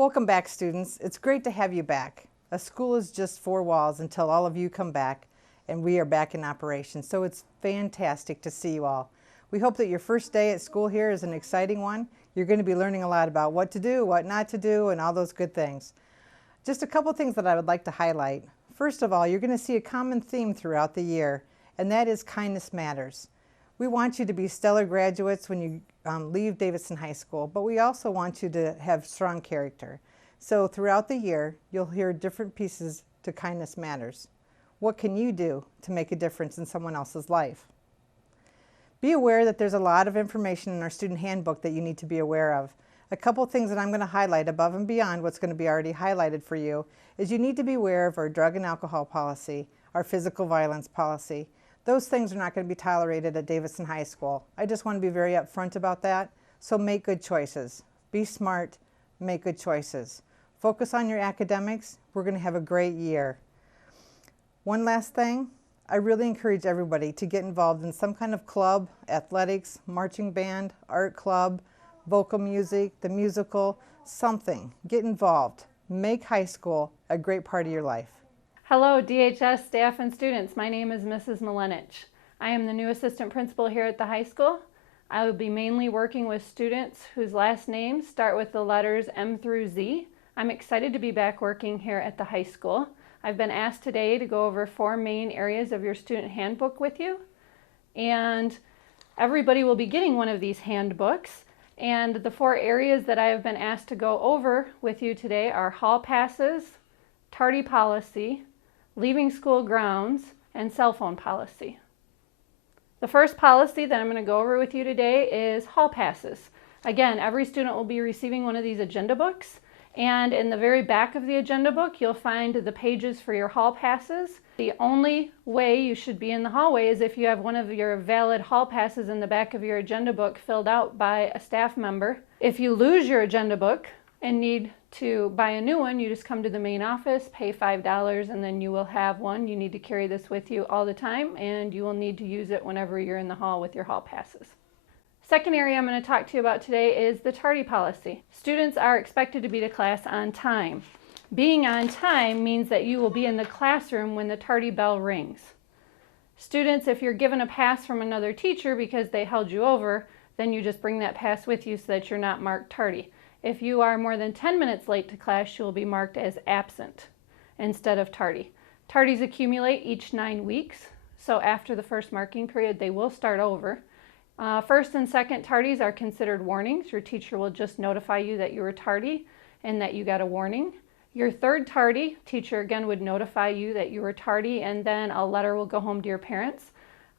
Welcome back, students. It's great to have you back. A school is just four walls until all of you come back and we are back in operation. So it's fantastic to see you all. We hope that your first day at school here is an exciting one. You're going to be learning a lot about what to do, what not to do, and all those good things. Just a couple things that I would like to highlight. First of all, you're going to see a common theme throughout the year, and that is kindness matters. We want you to be stellar graduates when you leave Davidson High School, but we also want you to have strong character. So throughout the year, you'll hear different pieces to Kindness Matters. What can you do to make a difference in someone else's life? Be aware that there's a lot of information in our student handbook that you need to be aware of. A couple things that I'm going to highlight above and beyond what's going to be already highlighted for you is you need to be aware of our drug and alcohol policy, our physical violence policy. Those things are not going to be tolerated at Davidson High School. I just want to be very upfront about that. So make good choices. Be smart, make good choices. Focus on your academics. We're going to have a great year. One last thing, I really encourage everybody to get involved in some kind of club, athletics, marching band, art club, vocal music, the musical, something. Get involved. Make high school a great part of your life. Hello, DHS staff and students. My name is Mrs. Milenich. I am the new assistant principal here at the high school. I will be mainly working with students whose last names start with the letters M through Z. I'm excited to be back working here at the high school. I've been asked today to go over 4 main areas of your student handbook with you. And everybody will be getting one of these handbooks. And the 4 areas that I have been asked to go over with you today are hall passes, tardy policy, leaving school grounds, and cell phone policy. The first policy that I'm going to go over with you today is hall passes. Again, every student will be receiving one of these agenda books, and in the very back of the agenda book you'll find the pages for your hall passes. The only way you should be in the hallway is if you have one of your valid hall passes in the back of your agenda book filled out by a staff member. If you lose your agenda book and need to buy a new one, you just come to the main office, pay $5, and then you will have one. You need to carry this with you all the time, and you will need to use it whenever you're in the hall with your hall passes. Second area I'm going to talk to you about today is the tardy policy. Students are expected to be to class on time. Being on time means that you will be in the classroom when the tardy bell rings. Students, if you're given a pass from another teacher because they held you over, then you just bring that pass with you so that you're not marked tardy. If you are more than 10 minutes late to class, you will be marked as absent instead of tardy. Tardies accumulate each 9 weeks, so after the first marking period, they will start over. First and second tardies are considered warnings. Your teacher will just notify you that you were tardy and that you got a warning. Your third tardy, teacher again would notify you that you were tardy, and then a letter will go home to your parents.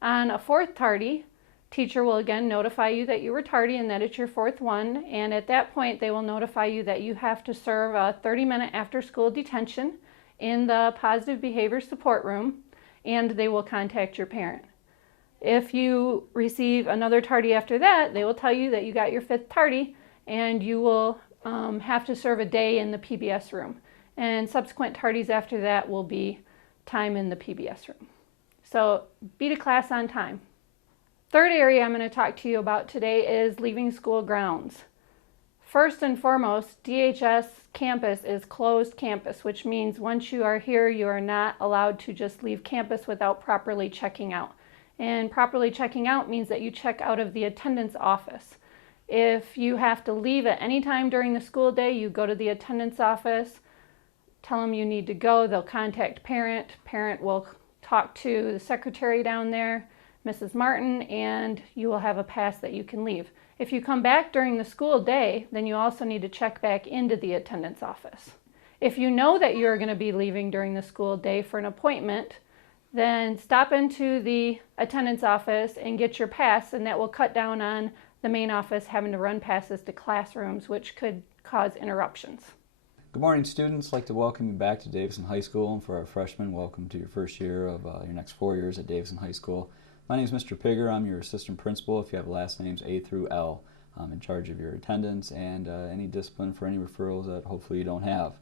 On a fourth tardy, teacher will again notify you that you were tardy and that it's your 4th one, and at that point they will notify you that you have to serve a 30-minute after-school detention in the positive behavior support room, and they will contact your parent. If you receive another tardy after that, they will tell you that you got your 5th tardy and you will have to serve a day in the PBS room, and subsequent tardies after that will be time in the PBS room. So be to class on time. Third area I'm going to talk to you about today is leaving school grounds. First and foremost, DHS campus is closed campus, which means once you are here, you are not allowed to just leave campus without properly checking out. And properly checking out means that you check out of the attendance office. If you have to leave at any time during the school day, you go to the attendance office, tell them you need to go, they'll contact parent. Parent will talk to the secretary down there, Mrs. Martin, and you will have a pass that you can leave. If you come back during the school day, then you also need to check back into the attendance office. If you know that you're going to be leaving during the school day for an appointment, then stop into the attendance office and get your pass, and that will cut down on the main office having to run passes to classrooms, which could cause interruptions. Good morning, students. I'd like to welcome you back to Davidson High School, and for our freshmen, welcome to your first year of your next 4 years at Davidson High School. My name is Mr. Pigger. I'm your assistant principal. If you have last names A through L, I'm in charge of your attendance and any discipline for any referrals that hopefully you don't have.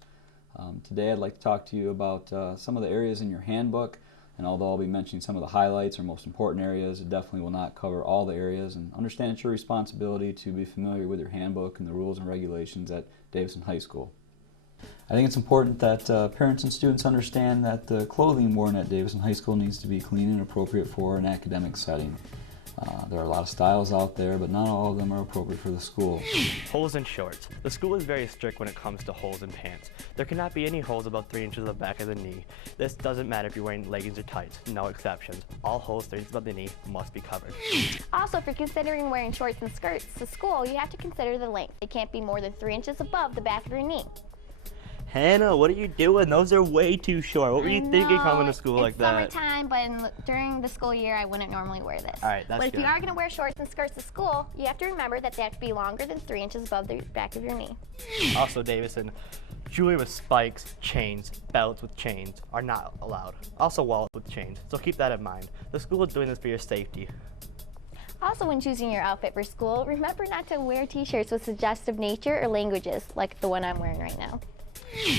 Today I'd like to talk to you about some of the areas in your handbook, and although I'll be mentioning some of the highlights or most important areas, it definitely will not cover all the areas, and understand it's your responsibility to be familiar with your handbook and the rules and regulations at Davidson High School. I think it's important that parents and students understand that the clothing worn at Davison High School needs to be clean and appropriate for an academic setting. There are a lot of styles out there, but not all of them are appropriate for the school. Holes in shorts. The school is very strict when it comes to holes in pants. There cannot be any holes above 3 inches of the back of the knee. This doesn't matter if you're wearing leggings or tights, no exceptions. All holes 3 inches above the knee must be covered. Also, if you're considering wearing shorts and skirts to school, you have to consider the length. It can't be more than 3 inches above the back of your knee. Hannah, what are you doing? Those are way too short. What were you thinking coming to school like that? It's summertime, but during the school year, I wouldn't normally wear this. All right, that's But if good. you are going to wear shorts and skirts to school, you have to remember that they have to be longer than 3 inches above the back of your knee. Also, Davison, jewelry with spikes, chains, belts with chains are not allowed. Also, wallets with chains. So keep that in mind. The school is doing this for your safety. Also, when choosing your outfit for school, remember not to wear t-shirts with suggestive nature or languages like the one I'm wearing right now.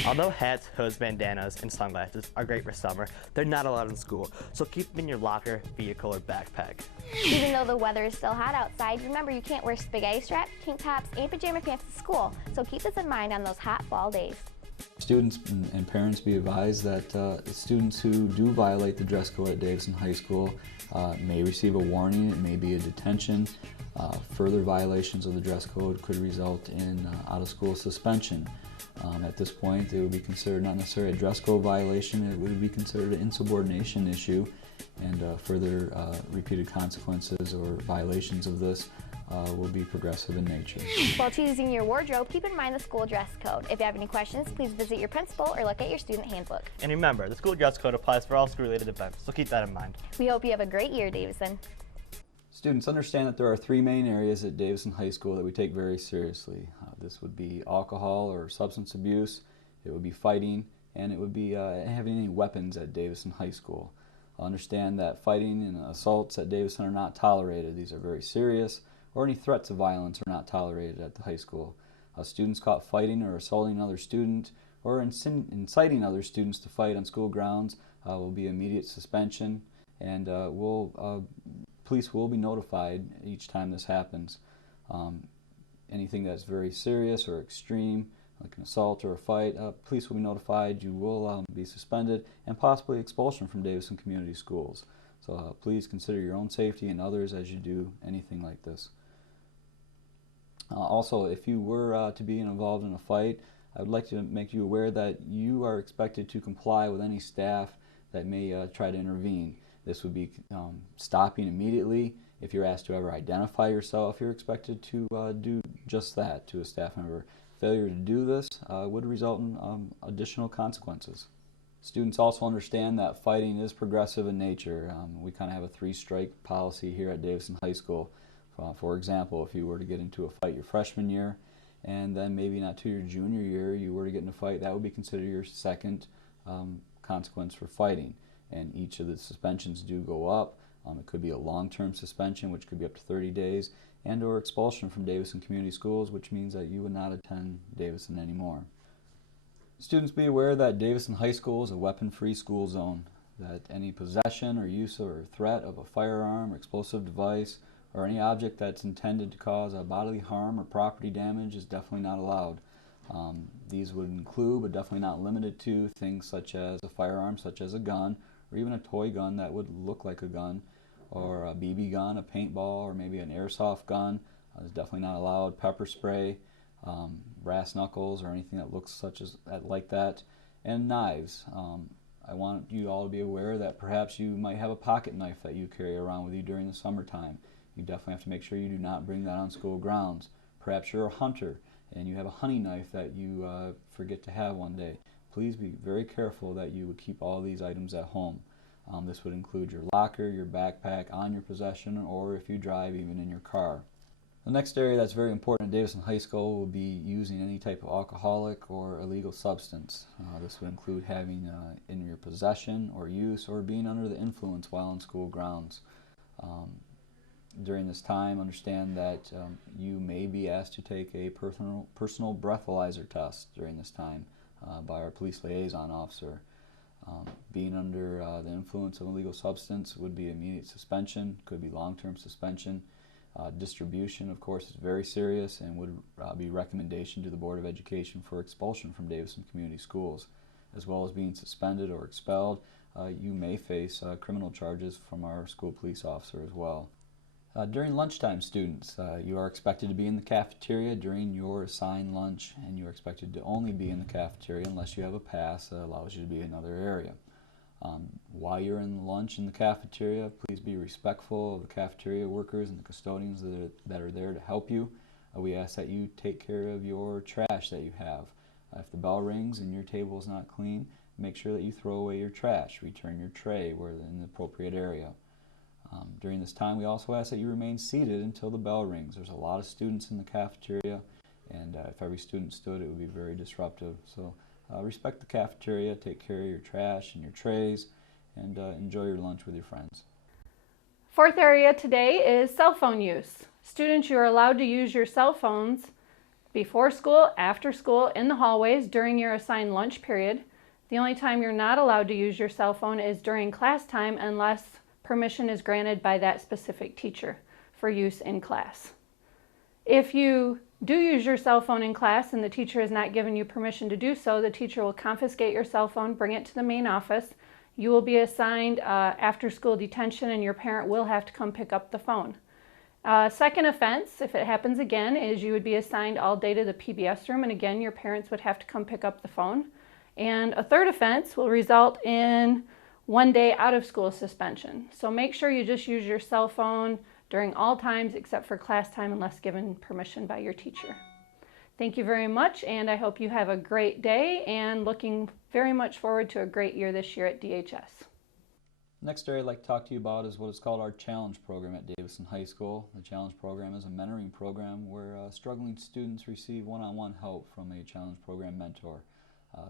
Although hats, hoods, bandanas, and sunglasses are great for summer, they're not allowed in school, so keep them in your locker, vehicle, or backpack. Even though the weather is still hot outside, remember you can't wear spaghetti straps, tank tops, and pajama pants to school, so keep this in mind on those hot fall days. Students and parents be advised that students who do violate the dress code at Davison High School may receive a warning. It may be a detention. Further violations of the dress code could result in out-of-school suspension. At this point, it would be considered not necessarily a dress code violation, it would be considered an insubordination issue, and further repeated consequences or violations of this will be progressive in nature. While choosing your wardrobe, keep in mind the school dress code. If you have any questions, please visit your principal or look at your student handbook. And remember, the school dress code applies for all school-related events, so keep that in mind. We hope you have a great year, Davison. Students, understand that there are 3 main areas at Davison High School that we take very seriously. This would be alcohol or substance abuse, it would be fighting, and it would be having any weapons at Davison High School. Understand that fighting and assaults at Davison are not tolerated. These are very serious, or any threats of violence are not tolerated at the high school. Students caught fighting or assaulting another student or inciting other students to fight on school grounds will be immediate suspension, and police will be notified each time this happens. Anything that's very serious or extreme, like an assault or a fight, police will be notified. You will be suspended and possibly expulsion from Davison Community Schools. So please consider your own safety and others as you do anything like this. Also, if you were to be involved in a fight, I would like to make you aware that you are expected to comply with any staff that may try to intervene. This would be stopping immediately. If you're asked to ever identify yourself, you're expected to do just that to a staff member. Failure to do this would result in additional consequences. Students also understand that fighting is progressive in nature. We kind of have a 3-strike policy here at Davison High School. For example, if you were to get into a fight your freshman year, and then maybe not to your junior year, you were to get in a fight, that would be considered your second consequence for fighting. And each of the suspensions do go up. It could be a long-term suspension, which could be up to 30 days, and or expulsion from Davison Community Schools, which means that you would not attend Davison anymore. Students, be aware that Davison High School is a weapon-free school zone, that any possession or use or threat of a firearm or explosive device or any object that's intended to cause a bodily harm or property damage is definitely not allowed. These would include, but definitely not limited to, things such as a firearm, such as a gun, or even a toy gun that would look like a gun, or a BB gun, a paintball, or maybe an airsoft gun. Is definitely not allowed. Pepper spray, brass knuckles, or anything that looks like that, and knives. I want you all to be aware that perhaps you might have a pocket knife that you carry around with you during the summertime. You definitely have to make sure you do not bring that on school grounds. Perhaps you're a hunter and you have a hunting knife that you forget to have one day. Please be very careful that you would keep all these items at home. This would include your locker, your backpack on your possession, or if you drive, even in your car. The next area that's very important at Davison High School will be using any type of alcoholic or illegal substance. This would include having in your possession or use or being under the influence while on school grounds. During this time, understand that you may be asked to take a personal breathalyzer test during this time by our police liaison officer. Being under the influence of an illegal substance would be immediate suspension, could be long-term suspension. Distribution, of course, is very serious and would be recommendation to the Board of Education for expulsion from Davison Community Schools. As well as being suspended or expelled, you may face criminal charges from our school police officer as well. During lunchtime, students, you are expected to be in the cafeteria during your assigned lunch, and you are expected to only be in the cafeteria unless you have a pass that allows you to be in another area. While you're in lunch in the cafeteria, please be respectful of the cafeteria workers and the custodians that are there to help you. We ask that you take care of your trash that you have. If the bell rings and your table is not clean, make sure that you throw away your trash. Return your tray where in the appropriate area. During this time, we also ask that you remain seated until the bell rings. There's a lot of students in the cafeteria, and if every student stood, it would be very disruptive. So respect the cafeteria, take care of your trash and your trays, and enjoy your lunch with your friends. Fourth area today is cell phone use. Students, you are allowed to use your cell phones before school, after school, in the hallways during your assigned lunch period. The only time you're not allowed to use your cell phone is during class time unless permission is granted by that specific teacher for use in class. If you do use your cell phone in class and the teacher has not given you permission to do so, the teacher will confiscate your cell phone, bring it to the main office. You will be assigned after-school detention, and your parent will have to come pick up the phone. Second offense, if it happens again, is you would be assigned all day to the PBS room, and again, your parents would have to come pick up the phone. And a third offense will result in 1 day out-of-school suspension. So make sure you just use your cell phone during all times except for class time unless given permission by your teacher. Thank you very much, and I hope you have a great day and looking very much forward to a great year this year at DHS. Next area I'd like to talk to you about is what is called our Challenge Program at Davison High School. The Challenge Program is a mentoring program where struggling students receive one-on-one help from a Challenge Program mentor.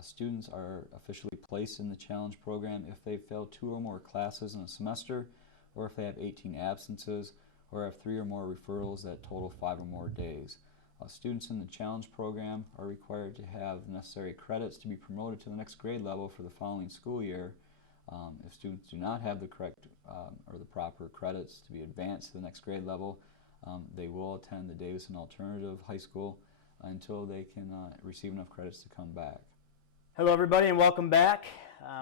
Students are officially placed in the Challenge Program if they fail 2 or more classes in a semester, or if they have 18 absences, or have 3 or more referrals that total 5 or more days. Students in the Challenge Program are required to have the necessary credits to be promoted to the next grade level for the following school year. If students do not have the correct or the proper credits to be advanced to the next grade level, they will attend the Davison Alternative High School until they can receive enough credits to come back. Hello everybody and welcome back.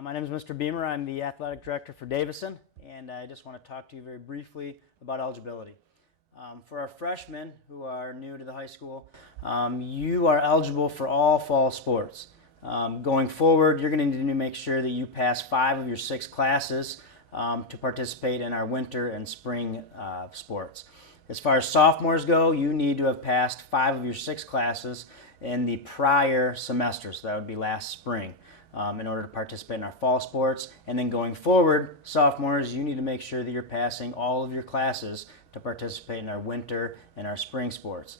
My name is Mr. Beamer. I'm the Athletic Director for Davison, and I just want to talk to you very briefly about eligibility. For our freshmen who are new to the high school, you are eligible for all fall sports. Going forward, you're going to need to make sure that you pass 5 of your 6 classes to participate in our winter and spring sports. As far as sophomores go, you need to have passed 5 of your 6 classes in the prior semester, so that would be last spring, in order to participate in our fall sports. And then going forward, sophomores, you need to make sure that you're passing all of your classes to participate in our winter and our spring sports.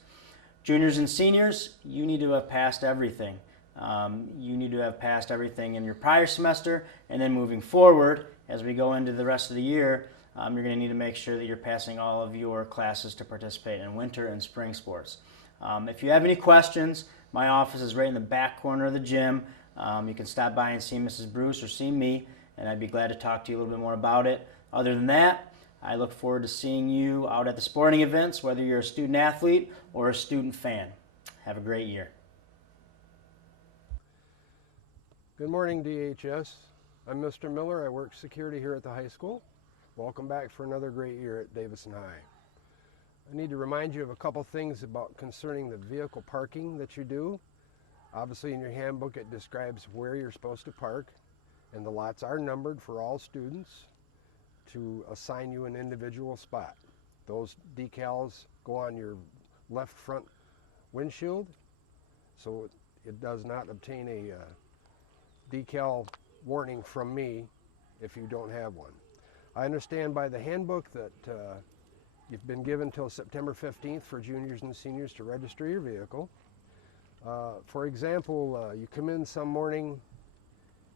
Juniors and seniors, you need to have passed everything. You need to have passed everything in your prior semester, and then moving forward, as we go into the rest of the year, you're going to need to make sure that you're passing all of your classes to participate in winter and spring sports. If you have any questions, my office is right in the back corner of the gym. You can stop by and see Mrs. Bruce or see me, and I'd be glad to talk to you a little bit more about it. Other than that, I look forward to seeing you out at the sporting events, whether you're a student athlete or a student fan. Have a great year. Good morning, DHS. I'm Mr. Miller. I work security here at the high school. Welcome back for another great year at Davison High. I need to remind you of a couple things about concerning the vehicle parking that you do. Obviously in your handbook it describes where you're supposed to park, and the lots are numbered for all students to assign you an individual spot. Those decals go on your left front windshield, so it does not obtain a decal warning from me if you don't have one. I understand by the handbook that you've been given till September 15th for juniors and seniors to register your vehicle. For example, you come in some morning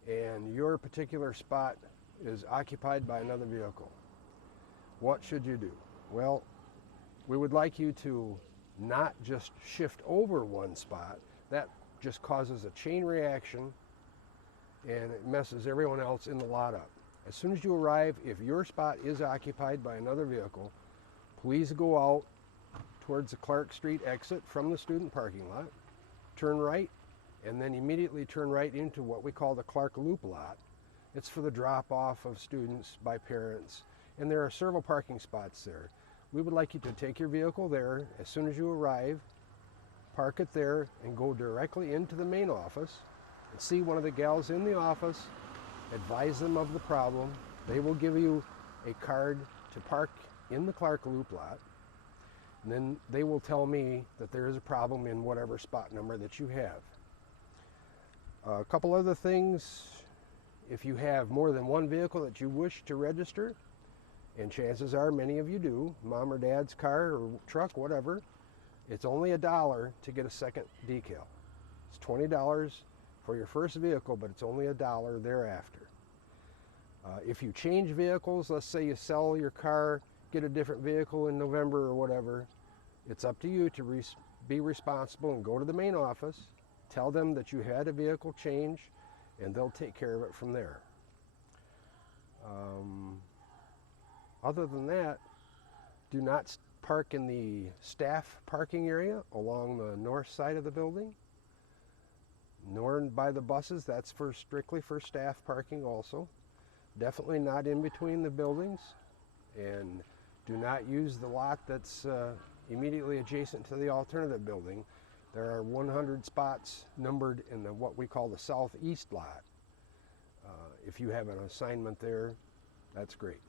and your particular spot is occupied by another vehicle. What should you do? Well, we would like you to not just shift over one spot. That just causes a chain reaction and it messes everyone else in the lot up. As soon as you arrive, if your spot is occupied by another vehicle, please go out towards the Clark Street exit from the student parking lot, turn right, and then immediately turn right into what we call the Clark Loop lot. It's for the drop-off of students by parents, and there are several parking spots there. We would like you to take your vehicle there as soon as you arrive, park it there, and go directly into the main office and see one of the gals in the office, advise them of the problem. They will give you a card to park in the Clark Loop lot, and then they will tell me that there is a problem in whatever spot number that you have. A couple other things: if you have more than one vehicle that you wish to register, and chances are many of you do, mom or dad's car or truck, whatever, it's only $1 to get a second decal. It's $20 for your first vehicle, but it's only $1 thereafter. If you change vehicles, let's say you sell your car, get a different vehicle in November or whatever, it's up to you to be responsible and go to the main office, tell them that you had a vehicle change, and they'll take care of it from there. Other than that, do not park in the staff parking area along the north side of the building, nor by the buses. That's strictly for staff parking also. Definitely not in between the buildings, and do not use the lot that's immediately adjacent to the alternative building. There are 100 spots numbered in what we call the southeast lot. If you have an assignment there, that's great.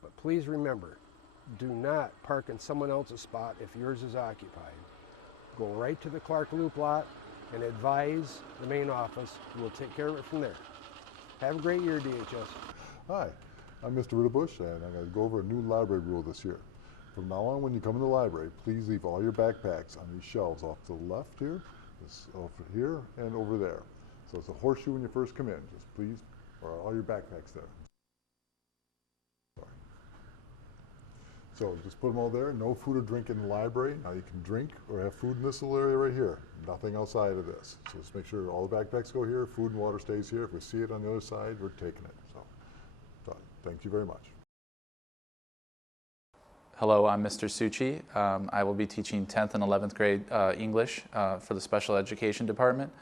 But please remember, do not park in someone else's spot if yours is occupied. Go right to the Clark Loop lot and advise the main office. We'll take care of it from there. Have a great year, DHS. Hi, I'm Mr. Ritterbush, and I'm going to go over a new library rule this year. From now on, when you come in the library, please leave all your backpacks on these shelves off to the left here, over here, and over there. So it's a horseshoe when you first come in. Just please, or all your backpacks there. Sorry. So just put them all there. No food or drink in the library. Now you can drink or have food in this little area right here. Nothing outside of this. So just make sure all the backpacks go here. Food and water stays here. If we see it on the other side, we're taking it. So thank you very much. Hello, I'm Mr. Suchi. I will be teaching 10th and 11th grade English for the special education department.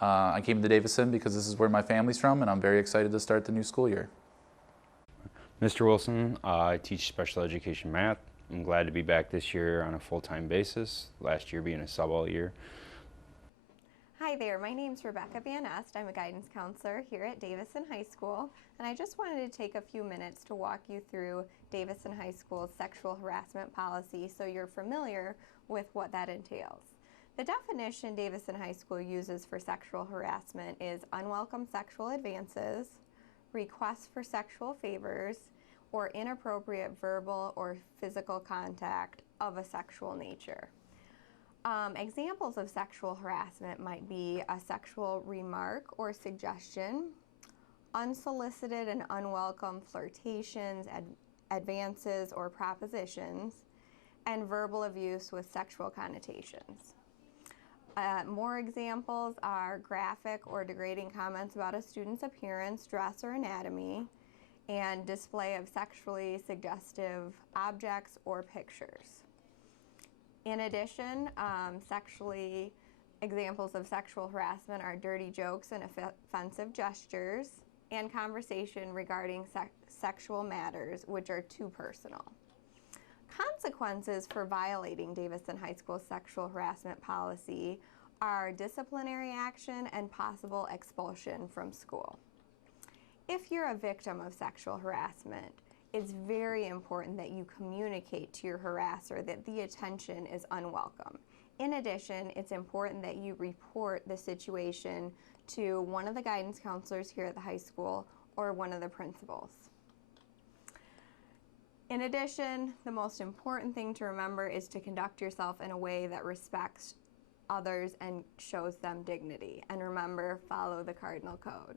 I came to Davison because this is where my family's from, and I'm very excited to start the new school year. Mr. Wilson, I teach special education math. I'm glad to be back this year on a full-time basis, last year being a sub all year. Hi there, my name's Rebecca Van Est. I'm a guidance counselor here at Davison High School, and I just wanted to take a few minutes to walk you through Davison High School's sexual harassment policy so you're familiar with what that entails. The definition Davison High School uses for sexual harassment is unwelcome sexual advances, requests for sexual favors, or inappropriate verbal or physical contact of a sexual nature. Examples of sexual harassment might be a sexual remark or suggestion, unsolicited and unwelcome flirtations, advances or propositions, and verbal abuse with sexual connotations. More examples are graphic or degrading comments about a student's appearance, dress, or anatomy, and display of sexually suggestive objects or pictures. In addition, examples of sexual harassment are dirty jokes and offensive gestures, and conversation regarding sexual matters, which are too personal. Consequences for violating Davison High School's sexual harassment policy are disciplinary action and possible expulsion from school. If you're a victim of sexual harassment, it's very important that you communicate to your harasser that the attention is unwelcome. In addition, it's important that you report the situation to one of the guidance counselors here at the high school or one of the principals. In addition, the most important thing to remember is to conduct yourself in a way that respects others and shows them dignity. And remember, follow the cardinal code.